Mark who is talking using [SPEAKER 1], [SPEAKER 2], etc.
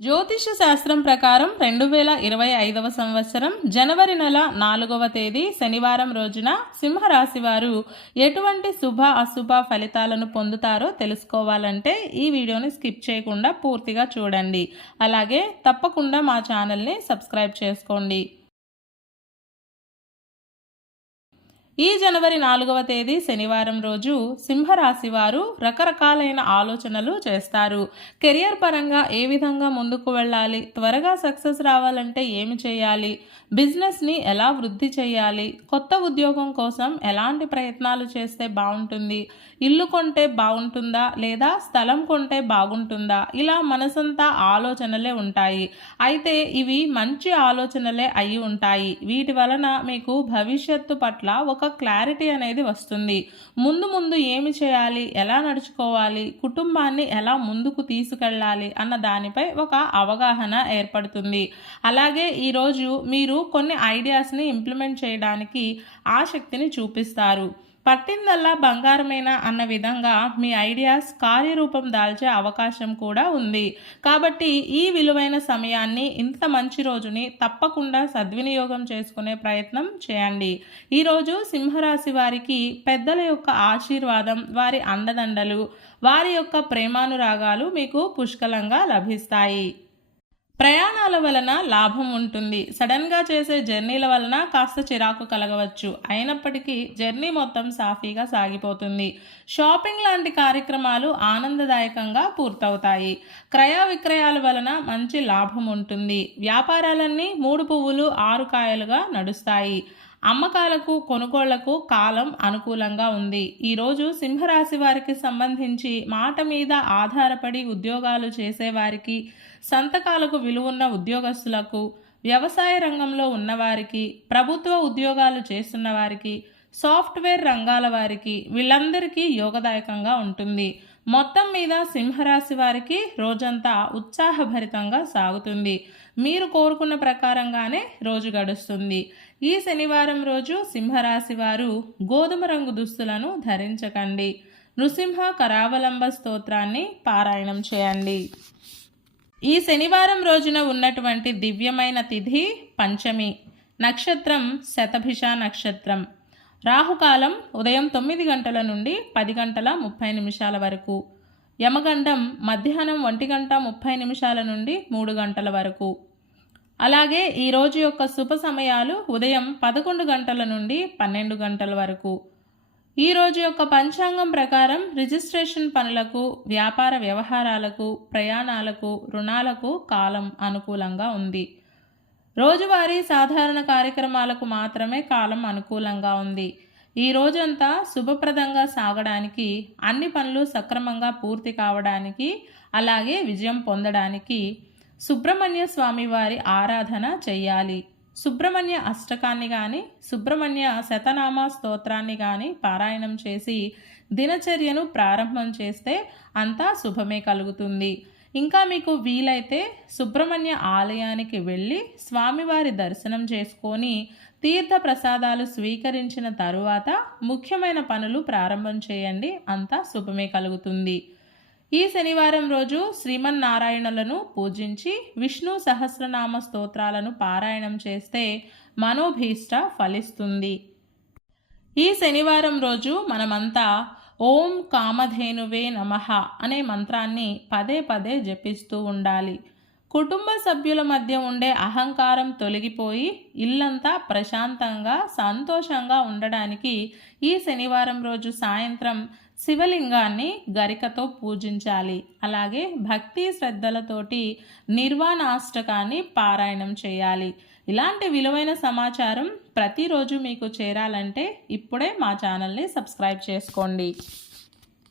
[SPEAKER 1] జ్యోతిష శాస్త్రం ప్రకారం రెండు వేల ఇరవై ఐదవ సంవత్సరం జనవరి నెల నాలుగవ తేదీ శనివారం రోజున సింహరాశి వారు ఎటువంటి శుభ అశుభ ఫలితాలను పొందుతారో తెలుసుకోవాలంటే ఈ వీడియోని స్కిప్ చేయకుండా పూర్తిగా చూడండి. అలాగే తప్పకుండా మా ఛానల్ని సబ్స్క్రైబ్ చేసుకోండి. ఈ జనవరి నాలుగవ తేదీ శనివారం రోజు సింహరాశి వారు రకరకాలైన ఆలోచనలు చేస్తారు. కెరియర్ పరంగా ఏ విధంగా ముందుకు వెళ్ళాలి? త్వరగా సక్సెస్ రావాలంటే ఏమి చేయాలి? బిజినెస్ని ఎలా వృద్ధి చేయాలి? కొత్త ఉద్యోగం కోసం ఎలాంటి ప్రయత్నాలు చేస్తే బాగుంటుంది? ఇల్లు కొంటే బాగుంటుందా? లేదా స్థలం కొంటే బాగుంటుందా? ఇలా మనసంతా ఆలోచనలే ఉంటాయి. అయితే ఇవి మంచి ఆలోచనలే అయి ఉంటాయి. వీటి వలన మీకు భవిష్యత్తు పట్ల ఒక క్లారిటీ అనేది వస్తుంది. ముందు ముందు ఏమి చేయాలి? ఎలా నడుచుకోవాలి? కుటుంబాన్ని ఎలా ముందుకు తీసుకెళ్ళాలి? అన్న దానిపై ఒక అవగాహన ఏర్పడుతుంది. అలాగే ఈరోజు మీరు కొన్ని ఐడియాస్ని ఇంప్లిమెంట్ చేయడానికి ఆసక్తిని చూపిస్తారు. పట్టిందల్లా బంగారమేనా అన్న విధంగా మీ ఐడియాస్ కార్యరూపం దాల్చే అవకాశం కూడా ఉంది. కాబట్టి ఈ విలువైన సమయాన్ని ఇంత మంచి రోజుని తప్పకుండా సద్వినియోగం చేసుకునే ప్రయత్నం చేయండి. ఈరోజు సింహరాశి వారికి పెద్దల యొక్క ఆశీర్వాదం వారి అండదండలు వారి యొక్క ప్రేమానురాగాలు మీకు పుష్కలంగా లభిస్తాయి. ప్రయాణ వలన లాభం ఉంటుంది. సడన్గా చేసే జర్నీల వలన కాస్త చిరాకు కలగవచ్చు. అయినప్పటికీ జర్నీ మొత్తం సాఫీగా సాగిపోతుంది. షాపింగ్ లాంటి కార్యక్రమాలు ఆనందదాయకంగా పూర్తవుతాయి. క్రయ విక్రయాల వలన మంచి లాభం ఉంటుంది. వ్యాపారాలన్నీ మూడు పువ్వులు ఆరు కాయలుగా నడుస్తాయి. అమ్మకాలకు కొనుగోళ్ళకు కాలం అనుకూలంగా ఉంది. ఈరోజు సింహరాశి వారికి సంబంధించి మాట మీద ఆధారపడి ఉద్యోగాలు చేసేవారికి సంతకాలకు విలువున్న ఉద్యోగస్తులకు వ్యవసాయ రంగంలో ఉన్నవారికి ప్రభుత్వ ఉద్యోగాలు చేస్తున్న వారికి సాఫ్ట్వేర్ రంగాల వారికి వీళ్ళందరికీ యోగదాయకంగా ఉంటుంది. మొత్తం మీద సింహరాశి వారికి రోజంతా ఉత్సాహభరితంగా సాగుతుంది. మీరు కోరుకున్న ప్రకారంగానే రోజు గడుస్తుంది. ఈ శనివారం రోజు సింహరాశి వారు గోధుమ రంగు దుస్తులను ధరించకండి. నృసింహ కరావలంబ స్తోత్రాన్ని పారాయణం చేయండి. ఈ శనివారం రోజున ఉన్నటువంటి దివ్యమైన తిథి పంచమి. నక్షత్రం శతభిష నక్షత్రం. రాహుకాలం ఉదయం తొమ్మిది గంటల నుండి పది గంటల ముప్పై నిమిషాల వరకు. యమగండం మధ్యాహ్నం ఒంటి గంట ముప్పై నిమిషాల నుండి మూడు గంటల వరకు. అలాగే ఈ రోజు యొక్క శుభ సమయాలు ఉదయం పదకొండు గంటల నుండి పన్నెండు గంటల వరకు. ఈ రోజు యొక్క పంచాంగం ప్రకారం రిజిస్ట్రేషన్ పనులకు వ్యాపార వ్యవహారాలకు ప్రయాణాలకు రుణాలకు కాలం అనుకూలంగా ఉంది. రోజువారీ సాధారణ కార్యక్రమాలకు మాత్రమే కాలం అనుకూలంగా ఉంది. ఈ రోజంతా శుభప్రదంగా సాగడానికి అన్ని పనులు సక్రమంగా పూర్తి కావడానికి అలాగే విజయం పొందడానికి సుబ్రహ్మణ్య స్వామి వారి ఆరాధన చెయ్యాలి సుబ్రహ్మణ్య అష్టకాన్ని కానీ సుబ్రహ్మణ్య శతనామ స్తోత్రాన్ని కానీ పారాయణం చేసి దినచర్యను ప్రారంభం చేస్తే అంతా శుభమే కలుగుతుంది. ఇంకా మీకు వీలైతే సుబ్రహ్మణ్య ఆలయానికి వెళ్ళి స్వామివారి దర్శనం చేసుకొని తీర్థ ప్రసాదాలు స్వీకరించిన తరువాత ముఖ్యమైన పనులు ప్రారంభం చేయండి. అంతా శుభమే కలుగుతుంది. ఈ శనివారం రోజు శ్రీమన్నారాయణులను పూజించి విష్ణు సహస్రనామ స్తోత్రాలను పారాయణం చేస్తే మనోభీష్ట ఫలిస్తుంది. ఈ శనివారం రోజు మనమంతా ఓం కామధేనువే నమ అనే మంత్రాన్ని పదే పదే జపిస్తూ ఉండాలి. కుటుంబ సభ్యుల మధ్య ఉండే అహంకారం తొలగిపోయి ఇల్లంతా ప్రశాంతంగా సంతోషంగా ఉండడానికి ఈ శనివారం రోజు సాయంత్రం శివలింగాన్ని గరికతో పూజించాలి. అలాగే భక్తి శ్రద్ధలతోటి నిర్వాణాష్టకాన్ని పారాయణం చేయాలి. ఇలాంటి విలువైన సమాచారం ప్రతిరోజు మీకు చేరాలంటే ఇప్పుడే మా ఛానల్ని సబ్స్క్రైబ్ చేసుకోండి.